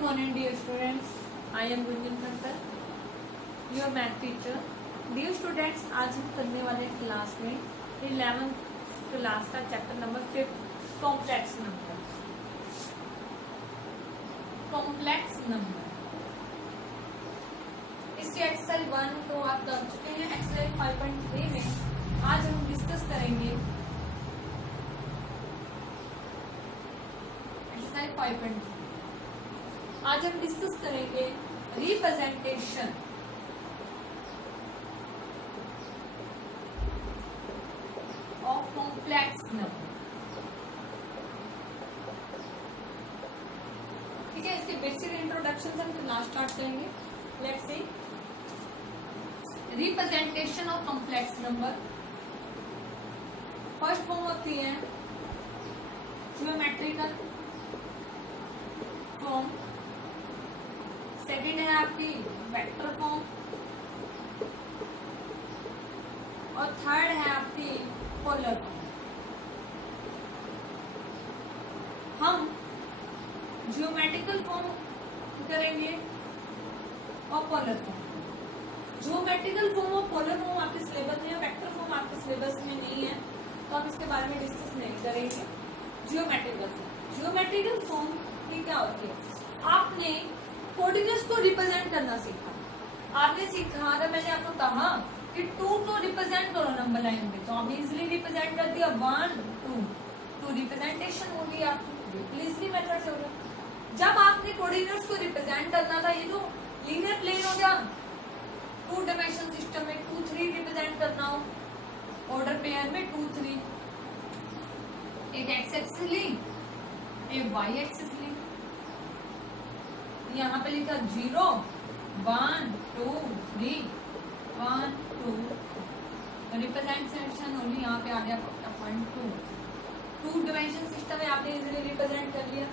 Good morning dear students, I am Gunjan Khantar, your math teacher. Dear students, आज हम करने वाले class में 11th क्लास का chapter number 5 complex number. Complex number इसकी exercise 1 तो आप कर चुके हैं। एक्सरसाइज 5.3 में आज हम डिस्कस करेंगे एक्सरसाइज 5.3। आज हम डिस्कस करेंगे रिप्रेजेंटेशन ऑफ कॉम्प्लेक्स नंबर। ठीक है, इसके बेसिक इंट्रोडक्शन से हम क्लास स्टार्ट करेंगे। Let's see representation of complex number. First form होती है ज्योमेट्रिकल फॉर्म, सेकेंड है आपकी वेक्टर फॉर्म और थर्ड है आपकी पोलर फॉर्म। हम ज्योमेट्रिकल फॉर्म करेंगे और पोलर फॉर्म। ज्योमेट्रिकल फॉर्म और पोलर फॉर्म आपके सिलेबस में है, वेक्टर फॉर्म आपके सिलेबस में नहीं है, तो हम इसके बारे में डिस्कस नहीं करेंगे। ज्योमेट्रिकल फॉर्म की क्या होती है? आपने कोऑर्डिनेट्स को रिप्रेजेंट करना सीखा। आपने सीखा, अगर मैंने आपको कहा कि 2 को रिप्रेजेंट करो नंबर लाइन पे, तो आपने इजिली रिप्रेजेंट कर दिया 1 2 रिप्रेजेंटेशन होगी आपकी, इजिली मेथड से हो गया। जब आपने कोऑर्डिनेट्स को रिप्रेजेंट करना था, ये तो लीनियर प्लेन हो गया, 2 डायमेंशन सिस्टम में 2 3 रिप्रेजेंट करना हो, ऑर्डर पेयर में 2 3, एक एक्स एक्सिस ली, एक वाई एक्सिस ली, यहाँ पे लिखा 0 1 2 3 1 2 रिप्रेजेंटेशन होनी, यहाँ पे आ गया पॉइंट 2 डायमेंशन सिस्टम है, आपने इजीली रिप्रेजेंट कर लिया।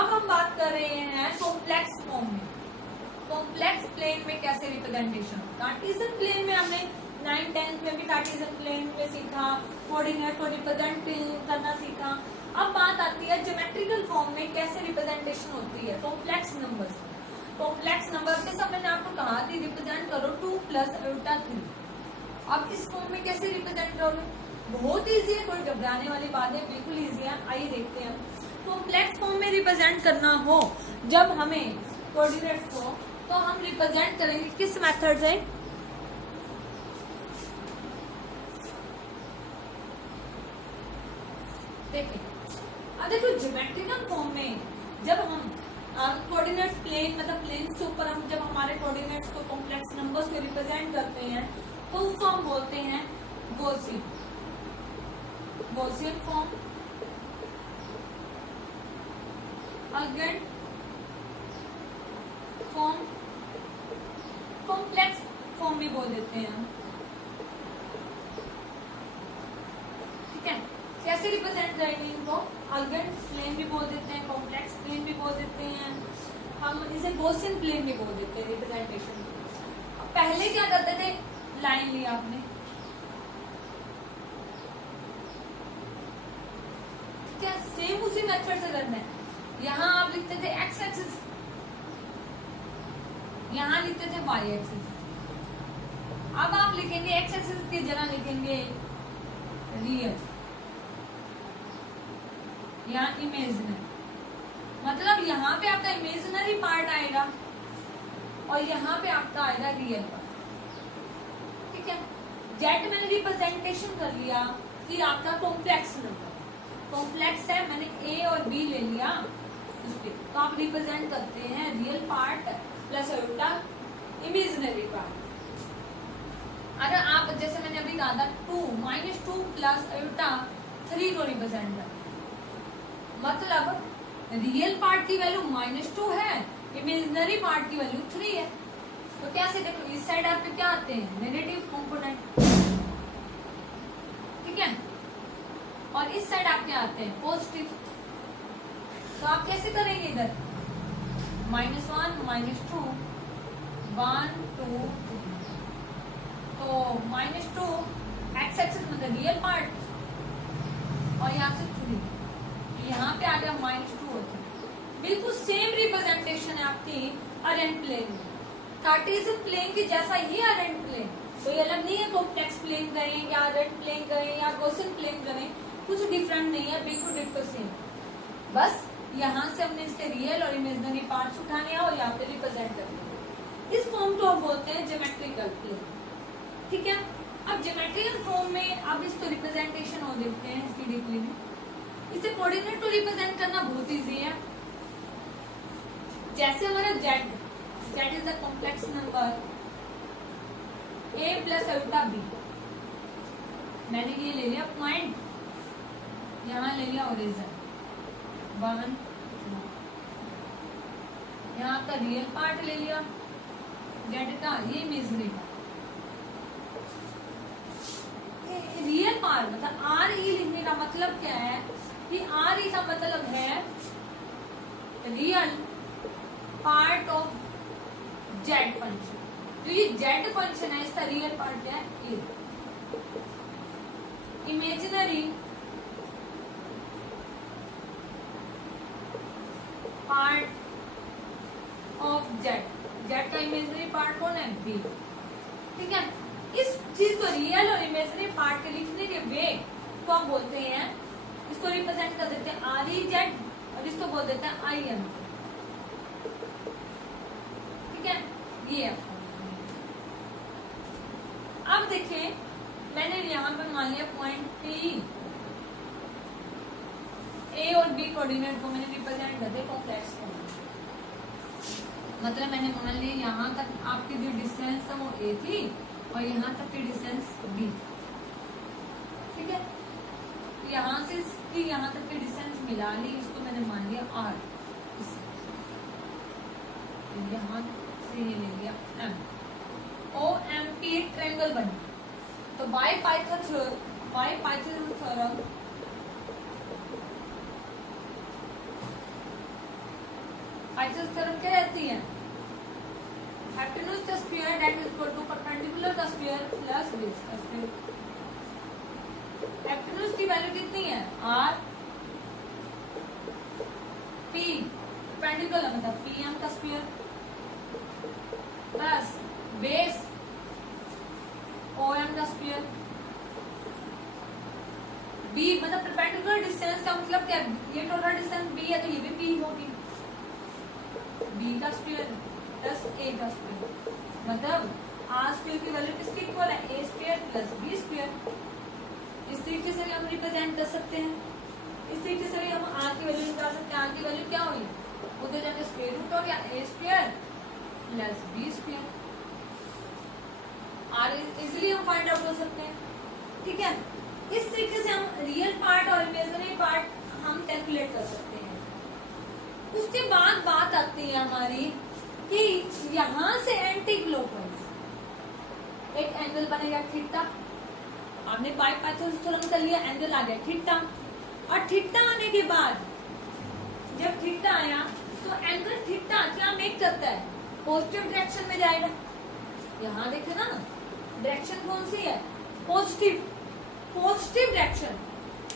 अब हम बात कर रहे हैं कॉम्प्लेक्स फॉर्म में। कॉम्प्लेक्स प्लेन में कैसे रिप्रेजेंटेशन? कार्टेशियन प्लेन में हमने 9th 10th में भी कार्टेशियन प्लेन में सीखा, कोऑर्डिनेट को रिप्रेजेंट करना सीखा। अब बात आती है ज्योमेट्रिकल फॉर्म में कैसे रिप्रेजेंटेशन होती है कॉम्प्लेक्स नंबर। कॉम्प्लेक्स नंबर के सब मैंने आपको कहा थी रिप्रेजेंट करो 2 + √3। अब इस फॉर्म में कैसे रिप्रेजेंट करोगे? बहुत इजी है, कोई घबराने वाली बात है, बिल्कुल इजी है। आइए देखते हैं। कॉम्प्लेक्स फॉर्म में रिप्रेजेंट करना हो जब हमें कोऑर्डिनेट्स को, तो हम रिप्रेजेंट करेंगे किस मेथड से? देखिए, अब देखो ज्योमेट्रिकल फॉर्म में जब हम कोऑर्डिनेट्स प्लेन, मतलब प्लेन्स के ऊपर हम जब हमारे कोऑर्डिनेट्स को कॉम्प्लेक्स नंबर्स को रिप्रेजेंट करते हैं, तो उसको हम बोलते हैं Gaussian form, algebraic form, complex form भी बोल देते हैं। ठीक है, कैसे रिप्रेजेंट करेंगे इनको? अलजेब्रिक प्लेन भी बोल देते हैं, कॉम्प्लेक्स प्लेन भी बोल देते हैं, हम इसे गॉसियन प्लेन भी बोल देते हैं रिप्रेजेंटेशन। पहले क्या करते थे? लाइन लिया आपने, क्या सेम उसी मेथड से करना है। यहाँ आप लिखते थे एक्स एक्सिस, यहाँ लिखते थे वाई एक्सिस। अब आप लिखेंगे एक्स एक्सिस की जगह लिखेंगे रियल, यहाँ इमेजिनरी, मतलब यहाँ पे आपका इमेजिनरी पार्ट आएगा और यहाँ पे आपका आएगा रियल पार्ट। ठीक है, जेट मैंने रिप्रेजेंटेशन कर लिया। फिर आपका कॉम्प्लेक्स नंबर, कॉम्प्लेक्स है, मैंने ए और बी ले लिया उसके, तो आप रिप्रेजेंट करते हैं real part plus imaginary part. अगर आप जैसे मैंने अभी कहा था 2 -2 + √3 को रिप्रेजेंट कर, मतलब रियल पार्ट की वैल्यू -2 है, इमेजिनरी पार्ट की वैल्यू 3 है। तो कैसे देखो, इस साइड आपके क्या आते हैं? नेगेटिव कंपोनेंट, ठीक है, और इस साइड आपके आते हैं पॉजिटिव। तो आप कैसे करेंगे? इधर -1 -2 1 2 तो -2 एक्स एक्सिस मतलब रियल पार्ट और यहाँ से 3, यहाँ पे आ गया -2 होता है। बिल्कुल सेम रिप्रेजेंटेशन है आपकी अरेंट प्लेन में। कार्टेशियन प्लेन के जैसा ही अरेंट प्लेन, कोई अलग नहीं है। कॉम्प्लेक्स प्लेन करें या अरेंट प्लेन करें या गॉसियन प्लेन करें, कुछ डिफरेंट नहीं है, बिल्कुल डिटो सेम। बस यहाँ से हमने इसके रियल और इमेजिनरी पार्ट्स उठाने हैं और यहाँ पे रिप्रेजेंट करने हैं। इस फॉर्म को हम बोलते हैं ज्योमेट्रिकल प्लेन। ठीक है, अब ज्योमेट्रिकल फॉर्म में अब इसको रिप्रेजेंटेशन और देखते हैं इसकी डीपली में। इसे कोऑर्डिनेट को रिप्रेजेंट करना बहुत इजी है। जैसे हमारा Z is the complex number a plus alpha b, मैंने ये ले लिया पॉइंट, यहाँ ले लिया ओरिजिन 1, यहाँ का रियल पार्ट ले लिया जेड का, ये इमेजिनरी पार्ट। रियल पार्ट मतलब आर ई लिखने का मतलब क्या है कि आर ई का मतलब है real part of Z function. तो ये जेड फंक्शन है, इसका रियल पार्ट क्या है A. Imaginary part of Z, Z का इमेजिनरी पार्ट कौन है बी। ठीक है, इस चीज को रियल और इमेजिनरी पार्ट के लिखने के वे को हम बोलते हैं, इसको रिप्रेजेंट कर देते हैं आर ई जेड और इसको बोल देते हैं आई एम। ठीक है, ये है। अब देखिए मैंने यहाँ पर मान लिया पॉइंट पी, ए और बी कोऑर्डिनेट को मैंने रिप्रेजेंट कर दिया कॉम्प्लेक्स फॉर्म। मतलब मैंने मान लिया यहाँ तक आपकी जो डिस्टेंस है वो ए थी और यहाँ तक की डिस्टेंस बी। ठीक है, यहाँ से इसकी यहाँ तक की डिस्टेंस मिला ली, इसको मैंने मान लिया आर। यहाँ से ये ले लिया M, O M P triangle बन। तो by Pythagoras theorem Pythagoras theorem क्या कहती है? hypotenuse the sphere that is equal to perpendicular the sphere plus base का sphere। hypotenuse की वैल्यू कितनी है? r p perpendicular मतलब pm का sphere प्लस बेस om का sphere। b मतलब perpendicular डिस्टेंस का मतलब क्या? ये टोटल डिस्टेंस b है तो ये भी p होगी, b का स्क्वायर प्लस a का स्क्वायर। मतलब r स्क्वायर की वैल्यू किसके इक्वल है? a square plus b square. इस तरीके से हम रिप्रेजेंट कर सकते हैं। इस तरीके से हम r की वैल्यू निकाल सकते हैं। r की वैल्यू क्या हुई? उधर जाके स्क्वायर रूट हो गया a square plus b square. r easily हम फाइंड आउट कर सकते हैं। ठीक है, इस तरीके से हम रियल पार्ट और इमेजिनरी पार्ट हम कैलकुलेट कर सकते हैं। उसके बाद बात आती है हमारी कि यहां से एंटी क्लॉकवाइज एक एंगल बनेगा थीटा। आपने बाय पाइथागोरस थ्योरम कर लिया, एंगल आ गया थीटा। और थीटा आने के बाद जब थीटा आया तो एंगल थीटा क्या मेक करता है? पॉजिटिव डायरेक्शन में जाएगा। यहाँ देखे ना, डायरेक्शन कौन सी है? Positive, positive direction.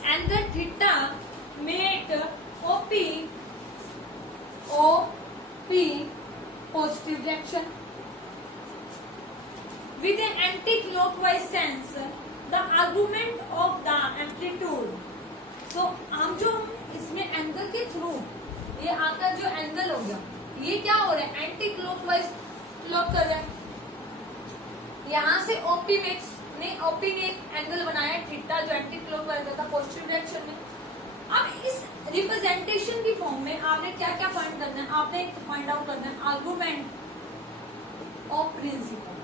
Angle theta make OP positive direction with an anti-clockwise sense the argument of the amplitude। तो हम जो इसमें एंगल के थ्रू ये आपका जो एंगल हो गया, ये क्या हो रहा है? एंटी क्लॉकवाइज क्लॉक कर रहा है। यहाँ से ओपी ने एक एंगल बनाया थीटा जो एंटी क्लॉकवाइज था पॉजिटिव डायरेक्शन में। अब इस रिप्रेजेंटेशन की फॉर्म में आपने क्या क्या फाइंड करना है? आपने फाइंड आउट करना है argument of principal.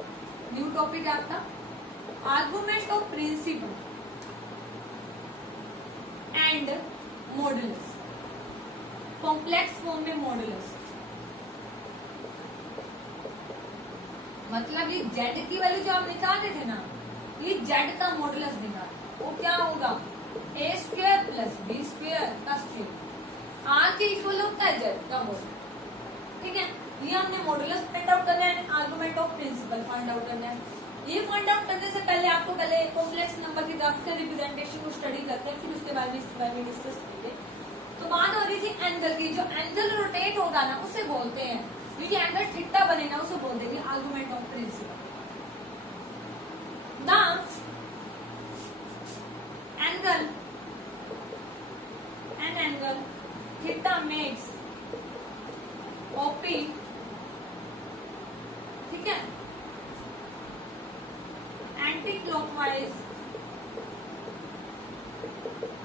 New topic है आपका argument of principal and modulus. Complex form में मॉडुलस मतलब ये जेड की वैल्यू जो आप निकाल रहे थे ना, ये जेड का मॉडुलस निकाल, वो क्या होगा? ए स्क्वायर प्लस बी स्क्वायर का स्क्वायर। आर के इक्वल होता है जेड का मॉडुलस। ठीक है, ये हमने मॉडुलस फाइंड आउट करना है, argument of principal find out करना है। ये फाइंड आउट करने से पहले आपको पहले कॉम्प्लेक्स नंबर की ग्राफिकल रिप्रेजेंटेशन को स्टडी करते हैं, फिर उसके बाद में इसके बारे में डिस्कस करेंगे। तो बात हो रही थी एंगल की। जो एंगल रोटेट होगा ना उसे बोलते हैं, ये एंगल थीटा बनेगा उसे बोल देंगे आर्गुमेंट ऑफ प्रिंसिपल। ना angle an angle theta makes OP, ठीक है, anti clockwise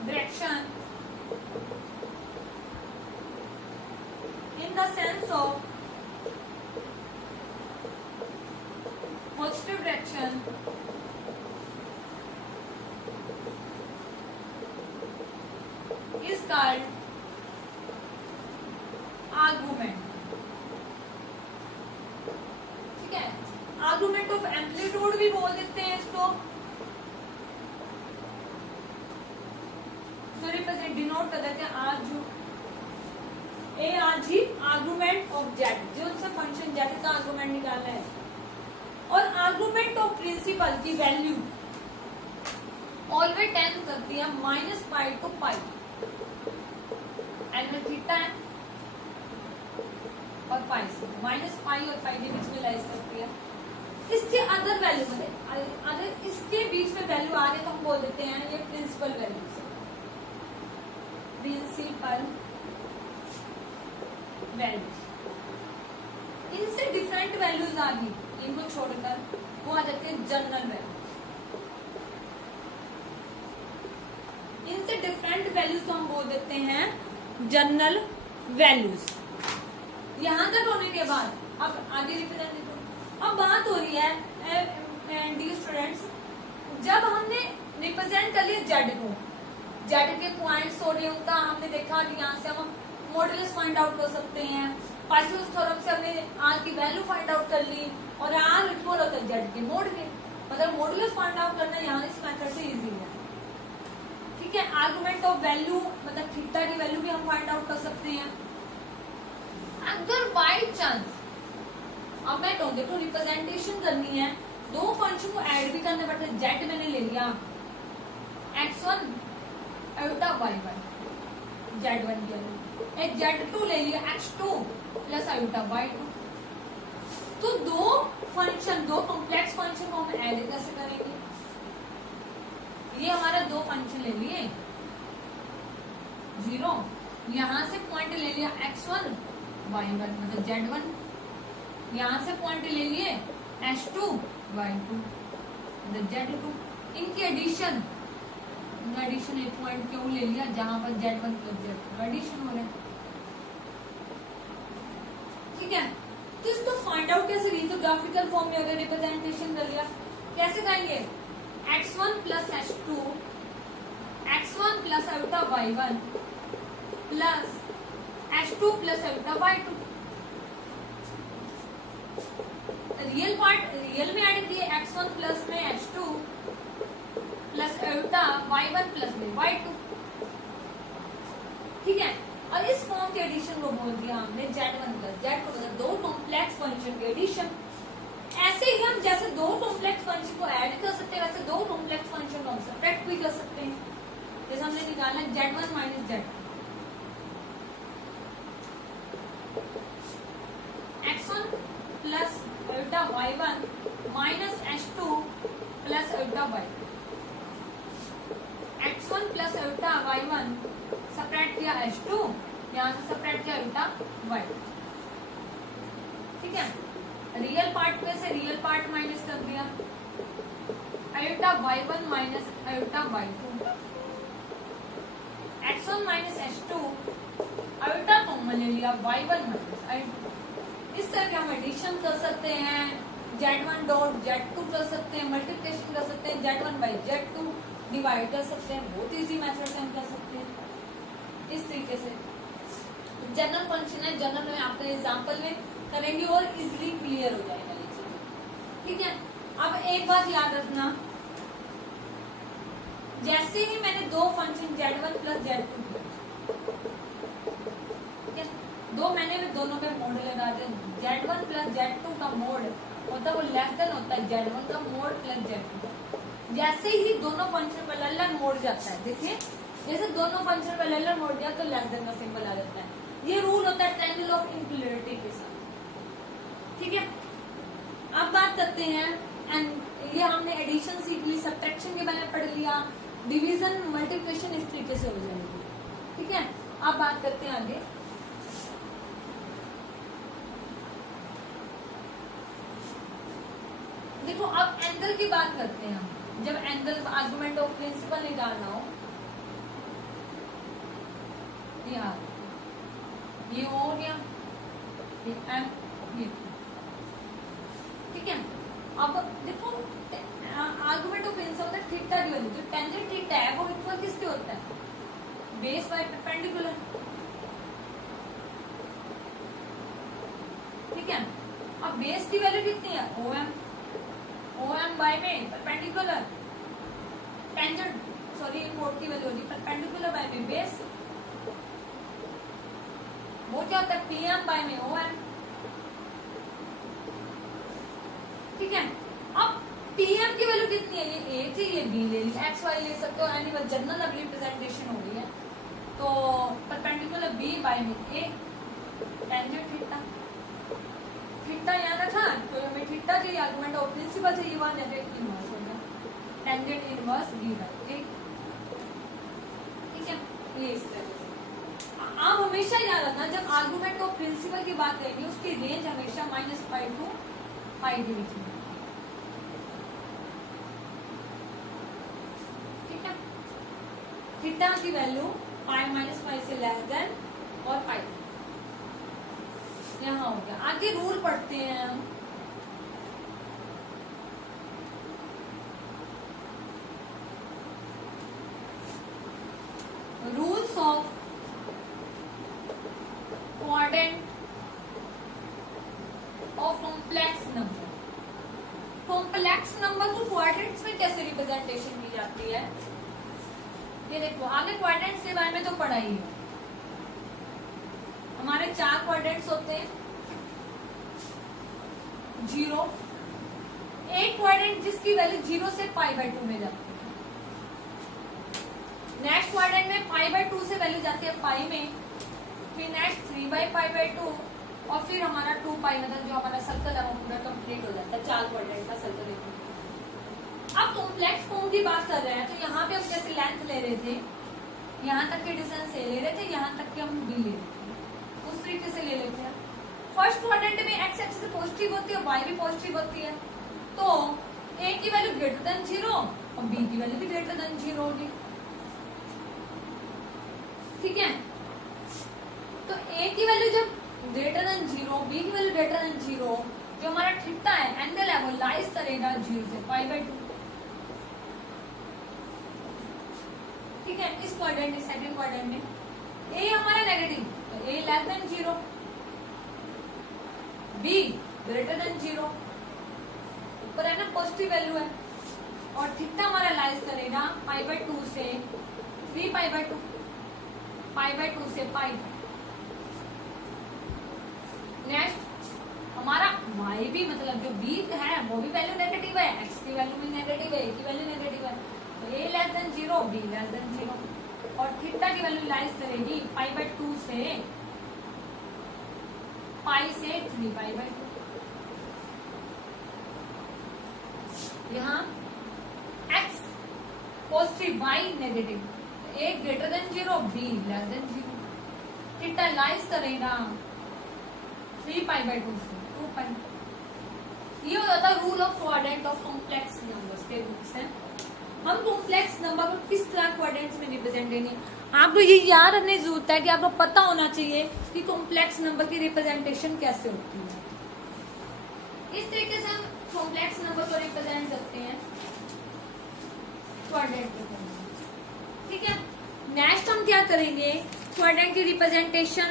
direction in the sense of positive direction is called argument, ठीक है। आर्गुमेंट ऑफ एम्पलीट्यूड भी बोल देते हैं इसको, तो रिप्रेजेंट डिनोट कर देते हैं आज जो A R G argument of Z, जो उनसे फंक्शन जेड का आर्गुमेंट निकालना है। और आर्गुमेंट ऑफ प्रिंसिपल की वैल्यू ऑलवेज टेंड करती है -पाई टू पाई, एंगल थीटा है और पाई से -पाई और पाई के बीच में लाइज करती है। इसके अदर वैल्यू अगर इसके बीच में वैल्यू आ रही तो हम बोल देते हैं ये प्रिंसिपल वैल्यू, प्रिंसिपल वैल्यूज। इनसे डिफरेंट वैल्यूज आ गई, इनको छोड़कर वो आ जाती है जनरल वैल्यूज। इनसे डिफरेंट वैल्यूज को हम बोल देते हैं जनरल वैल्यूज। यहां तक होने के बाद अब आगे रिप्रेजेंट, अब बात हो रही है डी स्टूडेंट्स, जब हमने रिप्रेजेंट कर लिया जेड को, जेड के पॉइंट्स हो रहे उनका हमने देखा कि यहाँ से हम मॉडुलस फाइंड आउट कर सकते हैं। पाइथागोरस थ्योरम से हमने आर की वैल्यू फाइंड आउट कर ली और आर इक्वल होता है जेड के मोड के, मतलब मॉडुलस फाइंड आउट करना यहाँ इस मेथड से इजी है, ठीक है। आर्गुमेंट ऑफ वैल्यू मतलब थीटा की वैल्यू भी हम फाइंड आउट कर सकते हैं। अगर बाई चांस अब मैं तो देखो रिप्रेजेंटेशन करनी है, दो फंक्शन को ऐड भी करने पड़ते हैं। जेड मैंने ले लिया x1 अल्टा y1 z1 के लिए, एक z2 ले लिया x2 प्लस अल्टा y2। तो दो फंक्शन, दो कॉम्प्लेक्स फंक्शन को हम ऐड कैसे करेंगे? ये हमारा दो फंक्शन ले लिए 0, यहां से पॉइंट ले लिया x1 y1 मतलब z1, यहां से पॉइंट ले लिए h2 y2 मतलब z2। इनकी एडिशन एक पॉइंट क्यों ले लिया जहां पर z1 प्लस z2 एडिशन हो रहा है, ठीक है। तो इसको फाइंड आउट कैसे की? तो ग्राफिकल फॉर्म में अगर रिप्रेजेंटेशन कर लिया कैसे करेंगे? x1 plus h2 x1 plus अल्टा y1 प्लस h2 प्लस अल्टा y2। रियल पार्ट रियल में ऐड किए x1 प्लस में h2 प्लस अल्टा y1 प्लस में y2, ठीक है। और इस फॉर्म के एडिशन को बोल दिया हमने z1 प्लस z2 मतलब दो कॉम्प्लेक्स फंक्शन के एडिशन। ऐसे ही हम जैसे दो कॉम्प्लेक्स फंक्शन को ऐड कर सकते हैं वैसे दो कॉम्प्लेक्स फंक्शन को हम सब्ट्रैक्ट भी कर सकते हैं। जैसे हमने निकाला z1 minus z2, x1 plus अल्टा y1 माइनस h2 प्लस अल्टा y2, x1 प्लस अल्टा y1 सब्ट्रैक्ट किया h2, यहाँ से सब्ट्रैक्ट किया अल्टा y2, ठीक है। रियल पार्ट में से रियल पार्ट माइनस कर दिया, अल्टा y1 माइनस अल्टा y2, x1 माइनस h2 अल्टा कॉमन ले लिया y1 माइनस अल्टा। इस तरह के हम एडिशन कर सकते हैं, z1 डॉट z2 कर सकते हैं, मल्टीप्लिकेशन कर सकते हैं, z1 बाई z2 डिवाइड कर सकते हैं। बहुत इजी मेथड से हम कर सकते हैं इस तरीके से। जनरल फंक्शन है, जनरल में आपका एग्जांपल में करेंगे और इजीली क्लियर हो जाएगा ये चीज, ठीक है। अब एक बात याद रखना, जैसे ही मैंने दो फंक्शन z1 प्लस z2 ठीक है, दो मैंने भी दोनों में मोड लगा दिया। z1 प्लस z2 का मोड होता है वो लेस देन होता है z1 का मोड प्लस z2। जैसे ही दोनों फंक्शन पर लल्लन मोड़ जाता है, देखिए जैसे दोनों फंक्शन पर लल्लन मोड़ दिया तो लेस देन का सिंबल आ जाता है। ये रूल होता है ट्रायंगल ऑफ इक्विलिब्रियम के साथ। ठीक है, अब बात करते हैं एंड ये हमने एडिशन सीख ली, सब्ट्रैक्शन के बारे में पढ़ लिया, डिवीजन मल्टीप्लिकेशन इस तरीके से हो जाएगी। ठीक है, अब बात करते हैं आगे। देखो अब एंगल की बात करते हैं हम। जब एंगल आर्गुमेंट ऑफ प्रिंसिपल निकालना हो, ये O हो गया, ये M, ये ठीक है। अब देखो आर्गुमेंट ऑफ प्रिंसिपल में थीटा की वैल्यू, जो टेंजेंट थीटा है वो इक्वल किसके होता है, बेस बाय परपेंडिकुलर। ठीक है, अब बेस की वैल्यू कितनी है, OM बाय में परपेंडिकुलर, टेंजेंट सॉरी मोड की वैल्यू होगी परपेंडिकुलर बाय में बेस, वो क्या होता है PM बाय में OM। ठीक है, अब PM की वैल्यू कितनी है, ये A थी, ये B ले ली, XY ले सकते हो, एनी जनरल अब रिप्रेजेंटेशन हो गई है, तो परपेंडिकुलर B बाय में A, टेंजेंट थीटा, थीटा यहाँ का था तो हमें थीटा चाहिए, आर्गुमेंट ऑफ प्रिंसिपल चाहिए, वहां डायरेक्ट इनवर्स होगा, tangent inverse B by A। ठीक है, ये इस तरह से आप हमेशा याद रखना, जब आर्गुमेंट ऑफ प्रिंसिपल की बात करेंगे उसकी रेंज हमेशा -π to π के बीच में। ठीक है, थीटा की वैल्यू π - π से लेस देन और π यहाँ हो गया। आगे रूल पढ़ते हैं हम। Rules of quadrant of complex number. Complex number को क्वाड्रेंट्स में कैसे रिप्रेजेंटेशन की जाती है, ये देखो आपने क्वाड्रेंट्स के बारे में तो पढ़ा ही है। हमारे 4 क्वाड्रेंट्स होते हैं, 0, एक क्वाड्रेंट जिसकी वैल्यू 0 से π/2 में जाती है। नेक्स्ट क्वाड्रेंट में π/2 से वैल्यू जाती है π में, फिर नेक्स्ट 3/π/2 और फिर हमारा 2π, मतलब जो हमारा सर्कल है वो पूरा कंप्लीट हो जाता है, 4 क्वाड्रेंट का सर्कल। अब कॉम्प्लेक्स फॉर्म की बात कर रहे हैं, तो यहाँ पे हम जैसे लेंथ ले रहे थे, यहाँ तक के डिस्टेंस ले रहे थे, यहाँ तक के हम b ले रहे थे, उस तरीके से ले लेते हैं। फर्स्ट क्वाड्रेंट में x एक्सिस पॉजिटिव होती है, y भी पॉजिटिव होती है, तो a की वैल्यू ग्रेटर देन 0 और b की वैल्यू भी ग्रेटर देन 0 होगी। ठीक है, तो a की वैल्यू जब ग्रेटर देन 0, b की वैल्यू ग्रेटर देन 0, जो हमारा थीटा है एंगल है वो लाइज करेगा 0 से π/2। ठीक है, इस क्वाड्रेंट में, सेकंड क्वाड्रेंट में a हमारा नेगेटिव, तो a less than 0, b greater than 0, ऊपर है ना पॉजिटिव वैल्यू है, और थीटा हमारा लाइज करेगा π/2 से 3π/2, π/2 से π। नेक्स्ट हमारा y भी, मतलब जो b है वो भी वैल्यू नेगेटिव है, x की वैल्यू भी नेगेटिव है, a की वैल्यू नेगेटिव है, तो a less than 0, b less than 0, और थीटा की वैल्यू लाइज करेगी π/2 से π से 3π/2। यहाँ x positive, y negative, a greater than 0, b less than 0, theta lies करेगा 3π/2 से 2π। ये हो जाता है rule of quadrant of complex numbers के रूप से। हम कॉम्प्लेक्स नंबर को किस तरह क्वाड्रेंट्स में रिप्रेजेंट देंगे, आपको ये याद रखने की जरूरत है कि आपको पता होना चाहिए कि कॉम्प्लेक्स नंबर की रिप्रेजेंटेशन कैसे होती है। इस तरीके से हम कॉम्प्लेक्स नंबर को रिप्रेजेंट करते हैं क्वाड्रेंट के फॉर्म में। ठीक है, नेक्स्ट हम क्या करेंगे, क्वाड्रेंट की रिप्रेजेंटेशन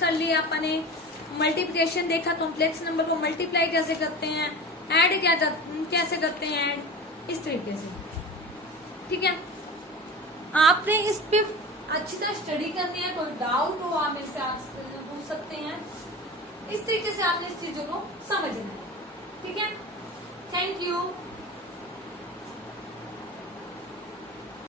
कर लिया अपने, मल्टीप्लिकेशन देखा, कॉम्प्लेक्स नंबर को मल्टीप्लाई कैसे करते हैं, ऐड कैसे करते हैं ऐड, इस तरीके से। ठीक है, आपने इस पे अच्छी तरह स्टडी करनी है, कोई डाउट हो आप मेरे से पूछ सकते हैं। इस तरीके से आपने इस चीजों को समझना है। ठीक है, थैंक यू।